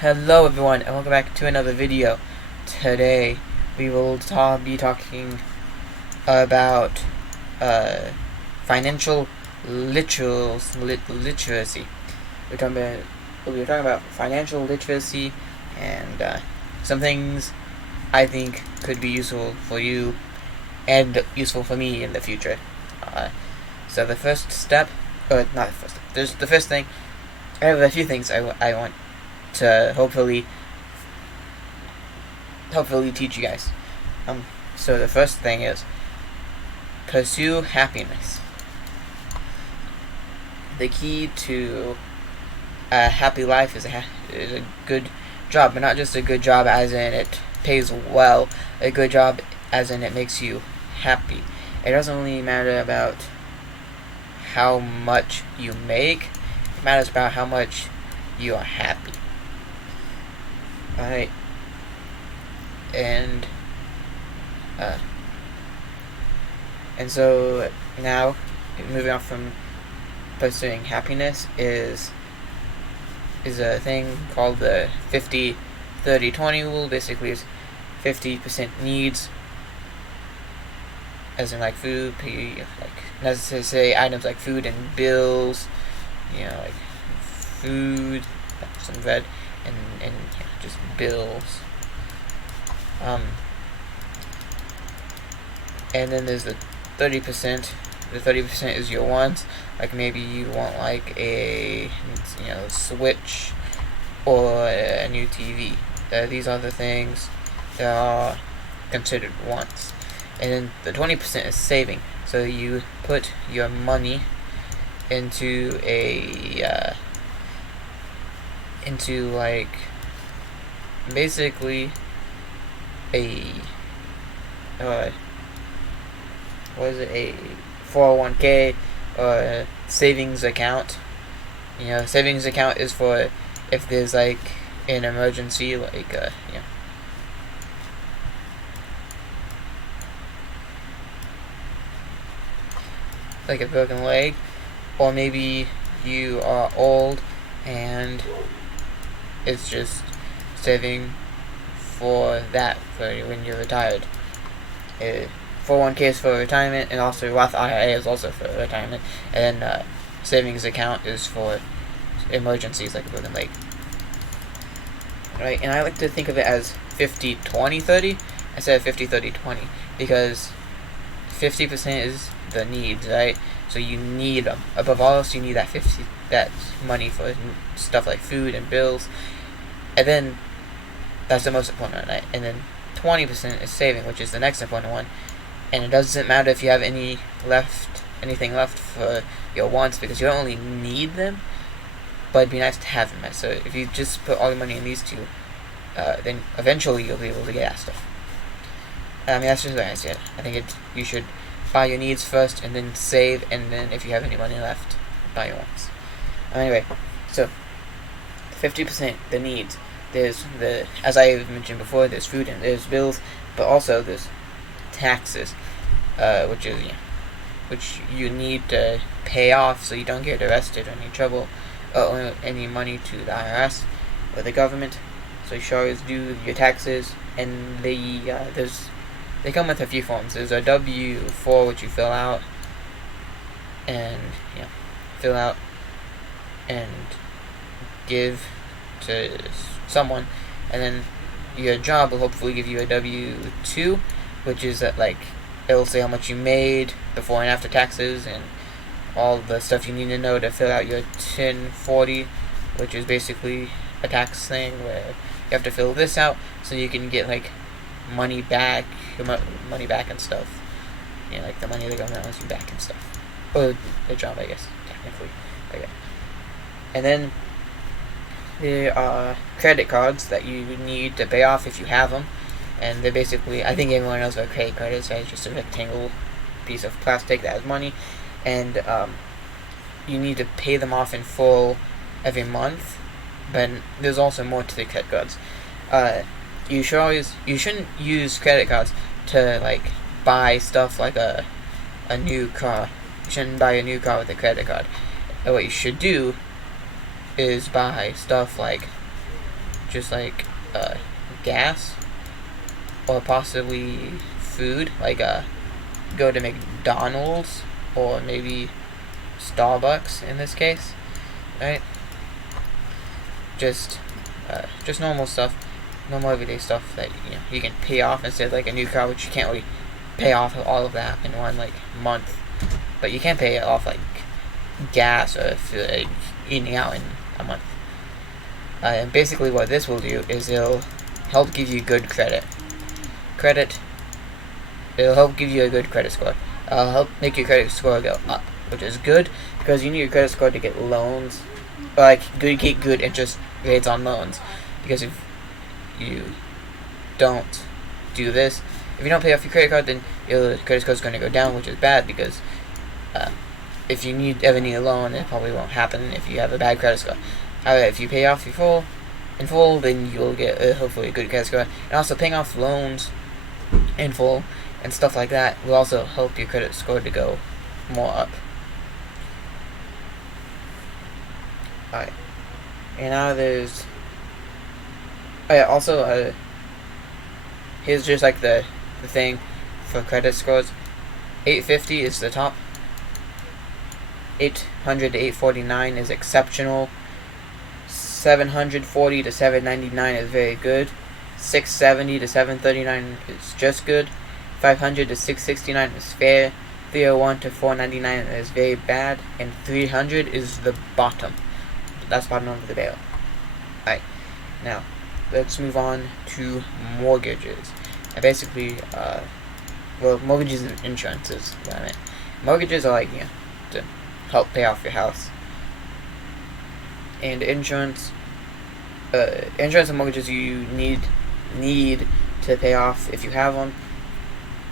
Hello everyone and welcome back to another video. Today we will be talking about financial literacy. We'll be talking about financial literacy and some things I think could be useful for you and useful for me in the future. So the first step, or not the first step, there's the first thing. I have a few things I want to hopefully teach you guys. So the first thing is pursue happiness. The key to a happy life is a good job, but not just a good job as in it pays well. A good job as in it makes you happy. It doesn't really matter about how much you make. It matters about how much you are happy. Alright. And so now, moving on from pursuing happiness is a thing called the 50-30-20 rule. Basically, it's 50% needs, as in like food, like necessary items like food and bills, like food, some bread, and just bills. And then there's the 30%. The 30% is your wants. Like maybe you want like a Switch or a new TV. These are the things that are considered wants. And then the 20% is saving. So you put your money into like basically a a 401k or a savings account. Savings account is for if there's like an emergency, like like a broken leg, or maybe you are old and it's just saving for that, for when you're retired. 401k is for retirement, and also Roth IRA is also for retirement, and then savings account is for emergencies like a broken leg. Right, and I like to think of it as 50-20-30 instead of 50-30-20, because 50% is the needs, right? So you need them. Above all else, you need that money for stuff like food and bills, and then that's the most important one, right? And then 20% is saving, which is the next important one. And it doesn't matter if you have anything left for your wants, because you don't really need them, but it'd be nice to have them. Right? So if you just put all your money in these two, then eventually you'll be able to get that stuff. That's just what I said. I think you should buy your needs first, and then save, and then if you have any money left, buy your wants. Anyway, so 50% the needs. There's as I mentioned before, there's food and there's bills, but also there's taxes, which you need to pay off so you don't get arrested or any trouble, or any money to the IRS or the government. So you should always do your taxes, and they come with a few forms. There's a W-4 which you fill out and give to someone, and then your job will hopefully give you a W-2, which is it'll say how much you made before and after taxes, and all the stuff you need to know to fill out your 1040, which is basically a tax thing where you have to fill this out so you can get money back and stuff. Like the money the government wants you back and stuff, or the job, I guess, technically. Okay. And then there are credit cards that you need to pay off if you have them, and they're basically, I think everyone knows what a credit card is, right? It's just a rectangle piece of plastic that has money, and you need to pay them off in full every month. But there's also more to the credit cards. You shouldn't use credit cards to buy stuff like a new car. You shouldn't buy a new car with a credit card. And what you should do is buy stuff like just like gas or possibly food, like go to McDonald's or maybe Starbucks in this case, right? Just normal stuff, normal everyday stuff that you can pay off instead of like a new car, which you can't really pay off all of that in one like month, but you can pay off like gas or if you're like, eating out in a month. And basically, what this will do is it'll help give you good credit. It'll help give you a good credit score. It'll help make your credit score go up, which is good because you need your credit score to get loans, or like get good interest rates on loans. Because if you don't do this, if you don't pay off your credit card, then your credit score is going to go down, which is bad because if you ever need a loan, it probably won't happen if you have a bad credit score. However, if you pay off in full, then you'll get hopefully a good credit score. And also, paying off loans in full and stuff like that will also help your credit score to go more up. Alright. And now there's... Oh yeah, also, here's just like the thing for credit scores. 850 is the top. 800 to 849 is exceptional. 740 to 799 is very good. 670 to 739 is just good. 500 to 669 is fair. 301 to 499 is very bad. And 300 is the bottom. That's bottom of the barrel. Alright, now let's move on to mortgages. And basically, well, mortgages and insurance is what I meant. Mortgages are like, to help pay off your house. And insurance and mortgages you need to pay off if you have them.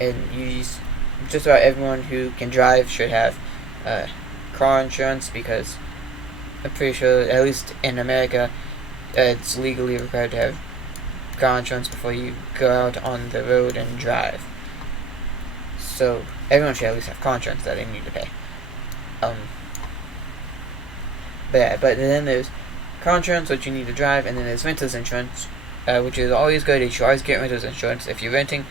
And just about everyone who can drive should have car insurance, because I'm pretty sure, at least in America, it's legally required to have car insurance before you go out on the road and drive. So everyone should at least have car insurance that they need to pay. But then there's car insurance, which you need to drive, and then there's renter's insurance, which is always good. You should always get renter's insurance if you're renting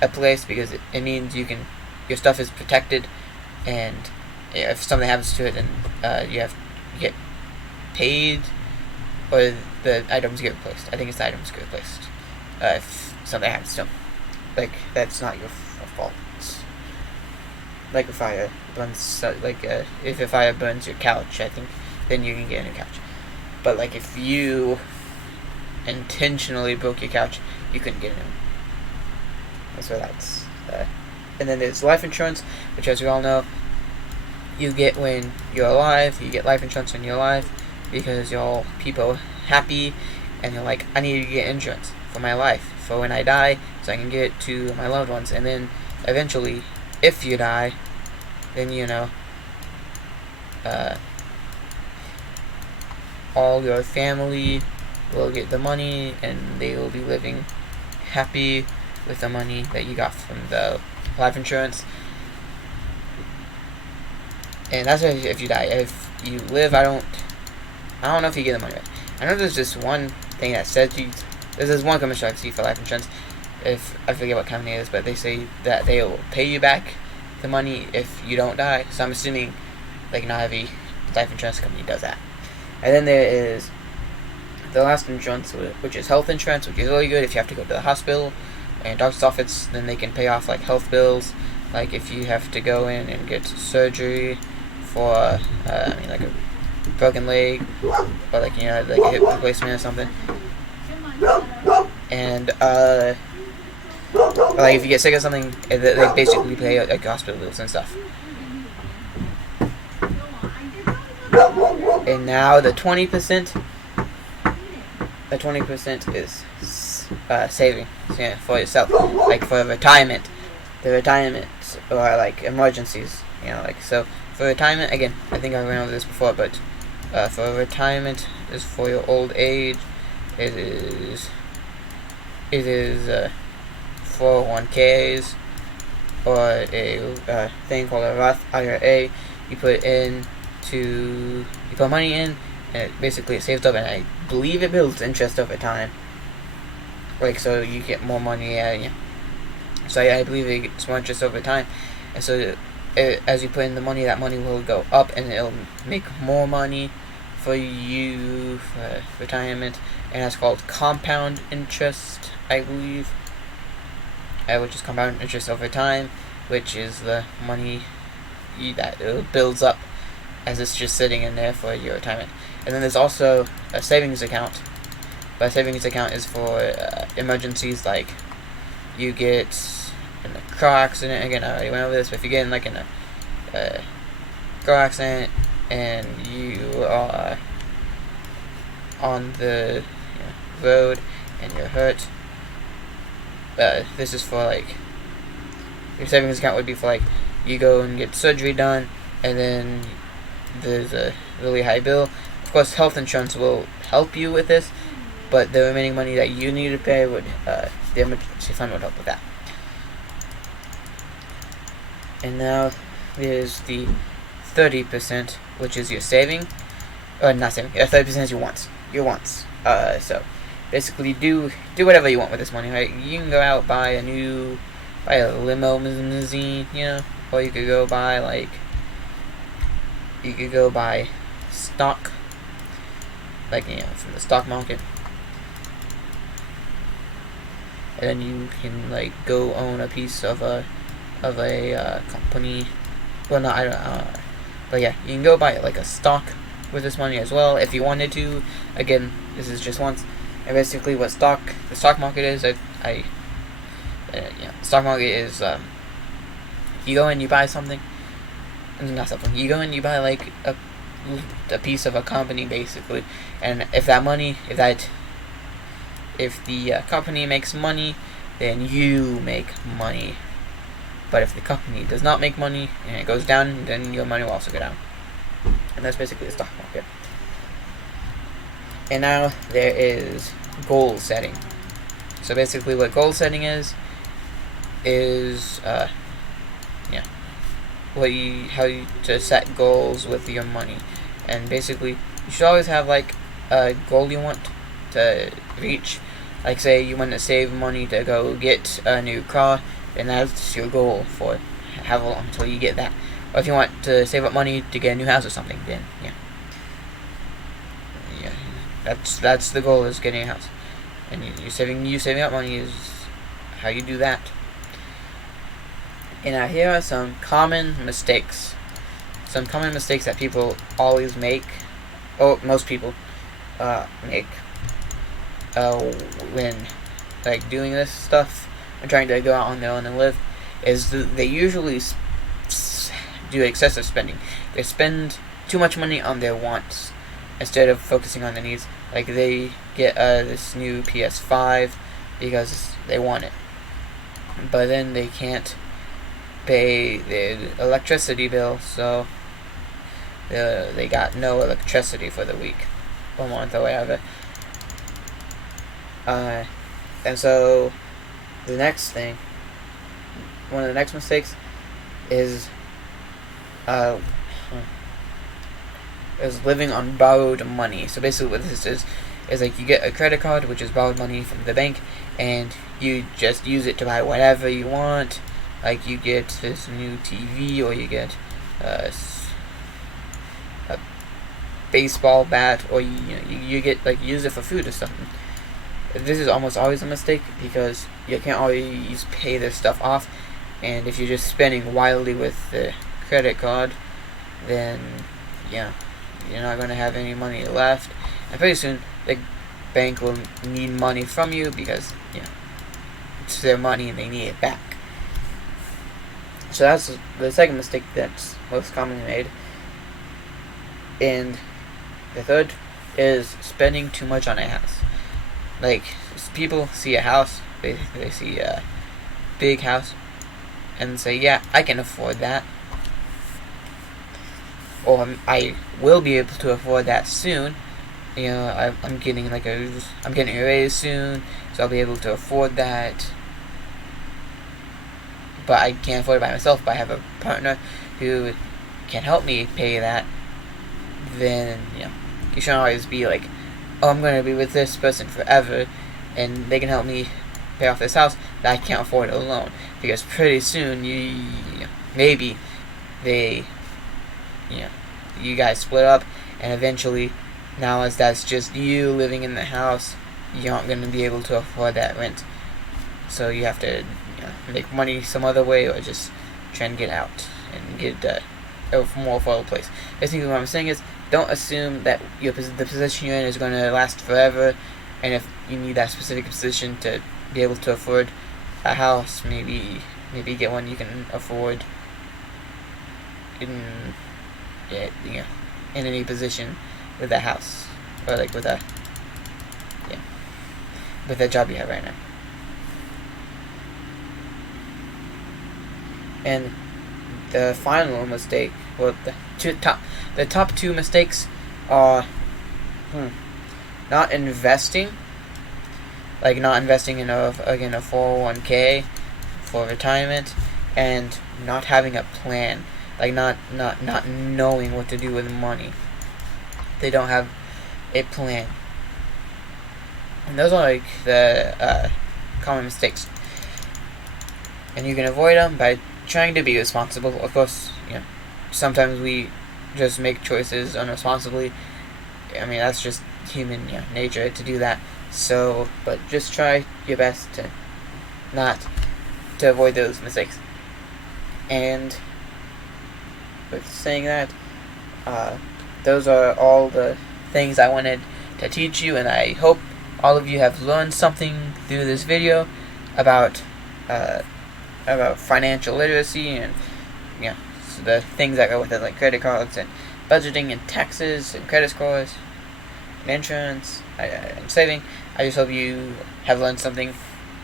a place, because it means your stuff is protected, and if something happens to it, then you get paid, or the items get replaced. I think it's the items get replaced if something happens to them. Like, that's not your fault. It's like a fire burns, if a fire burns your couch, I think, then you can get a new couch. But like, if you intentionally broke your couch, you couldn't get a new one. So that's and then there's life insurance, which, as we all know, you get when you're alive. You get life insurance when you're alive, because you're all people happy, and you're like, I need to get insurance for my life, for when I die, so I can get it to my loved ones. And then eventually, if you die, then all your family will get the money, and they will be living happy with the money that you got from the life insurance. And that's if you die. If you live, I don't know if you get the money back. I know there's just one thing that says there's this one commercial I see for life insurance. If I forget what company it is, but they say that they will pay you back the money if you don't die. So I'm assuming like not every life insurance company does that. And then there is the last insurance, which is health insurance, which is really good if you have to go to the hospital and doctor's office. Then they can pay off like health bills, like if you have to go in and get surgery for like a broken leg, or like like a hip replacement or something. And like if you get sick or something, they basically pay like hospital bills and stuff. And now the 20%. The 20% is saving for yourself, like for retirement. The retirement, or like emergencies, so for retirement, again, I think I went over this before, but for retirement is for your old age. It is 401ks, or a thing called a Roth IRA. You put money in, And basically it saves up, and I believe it builds interest over time. Like, so you get more money So I believe it gets more interest over time. And so as you put in the money, that money will go up, and it'll make more money for you for retirement. And that's called compound interest, I believe. Which is compound interest over time, which is the money that it builds up as it's just sitting in there for your retirement. And then there's also a savings account. But a savings account is for emergencies, like you get in a car accident. Again, I already went over this, but if you get in in a car accident and you are on the road and you're hurt, this is for your savings account would be for you go and get surgery done, and then there's a really high bill. Of course, health insurance will help you with this, but the remaining money that you need to pay would the emergency fund would help with that. And now there's the 30%, which is your saving, or not saving. 30% is your wants. So basically, do whatever you want with this money, right? You can go out buy a limousine, or you could go buy stock, from the stock market, and then you can go own a piece of a company. Well, no, I don't. But yeah, you can go buy a stock with this money as well if you wanted to. Again, this is just once. And basically, what the stock market is, the stock market is you go and you buy something, not something. You go and you buy a piece of a company, basically, and if the company makes money, then you make money. But if the company does not make money and it goes down, then your money will also go down. And that's basically the stock market. And now there is goal setting. So basically what goal setting is how you to set goals with your money. And basically you should always have a goal you want to reach. Say you want to save money to go get a new car, then that's your goal for how long until you get that. Or if you want to save up money to get a new house or something, then that's the goal, is getting a house. And you saving up money is how you do that. And now here are some common mistakes. Some common mistakes that people always make, or most people make, when doing this stuff and trying to go out on their own and live, is they usually do excessive spending. They spend too much money on their wants instead of focusing on their needs. They get this new PS5 because they want it, but then they can't pay their electricity bill, so they got no electricity for the week or month or whatever. And so the next thing, one of the next mistakes is living on borrowed money. So basically what this is you get a credit card, which is borrowed money from the bank, and you just use it to buy whatever you want. You get this new TV, or you get a baseball bat, or you get use it for food or something. This is almost always a mistake because you can't always pay this stuff off, and if you're just spending wildly with the credit card, then you're not going to have any money left, and pretty soon the bank will need money from you because it's their money and they need it back. So that's the second mistake that's most commonly made. And the third is spending too much on a house. People see a house, they see a big house, and say, yeah, I can afford that. Or I will be able to afford that soon. I'm getting I'm getting a raise soon, so I'll be able to afford that. But I can't afford it by myself. But I have a partner who can help me pay that. Then You shouldn't always be like, oh, I'm going to be with this person forever, and they can help me pay off this house that I can't afford alone. Because pretty soon, maybe they, you guys split up, and eventually, now as that's just you living in the house, you aren't going to be able to afford that rent. So you have to make money some other way, or just try and get out and get a more affordable place. Basically, what I'm saying is, don't assume that the position you're in is going to last forever, and if you need that specific position to be able to afford a house, maybe get one you can afford in any position with that house, or like with that job you have right now. And the final mistake, well, the top two mistakes are not investing, like not investing in a 401k for retirement, and not having a plan, like not knowing what to do with money. They don't have a plan, and those are like the common mistakes, and you can avoid them by trying to be responsible. Of course, sometimes we just make choices irresponsibly. I mean, that's just human nature to do that. So, but just try your best to avoid those mistakes. And with saying that, those are all the things I wanted to teach you, and I hope all of you have learned something through this video about financial literacy and so the things that go with it, like credit cards and budgeting and taxes and credit scores and insurance and saving. I just hope you have learned something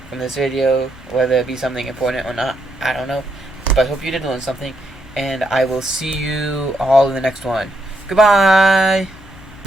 from this video, whether it be something important or not, I don't know, but I hope you did learn something, and I will see you all in the next one. Goodbye!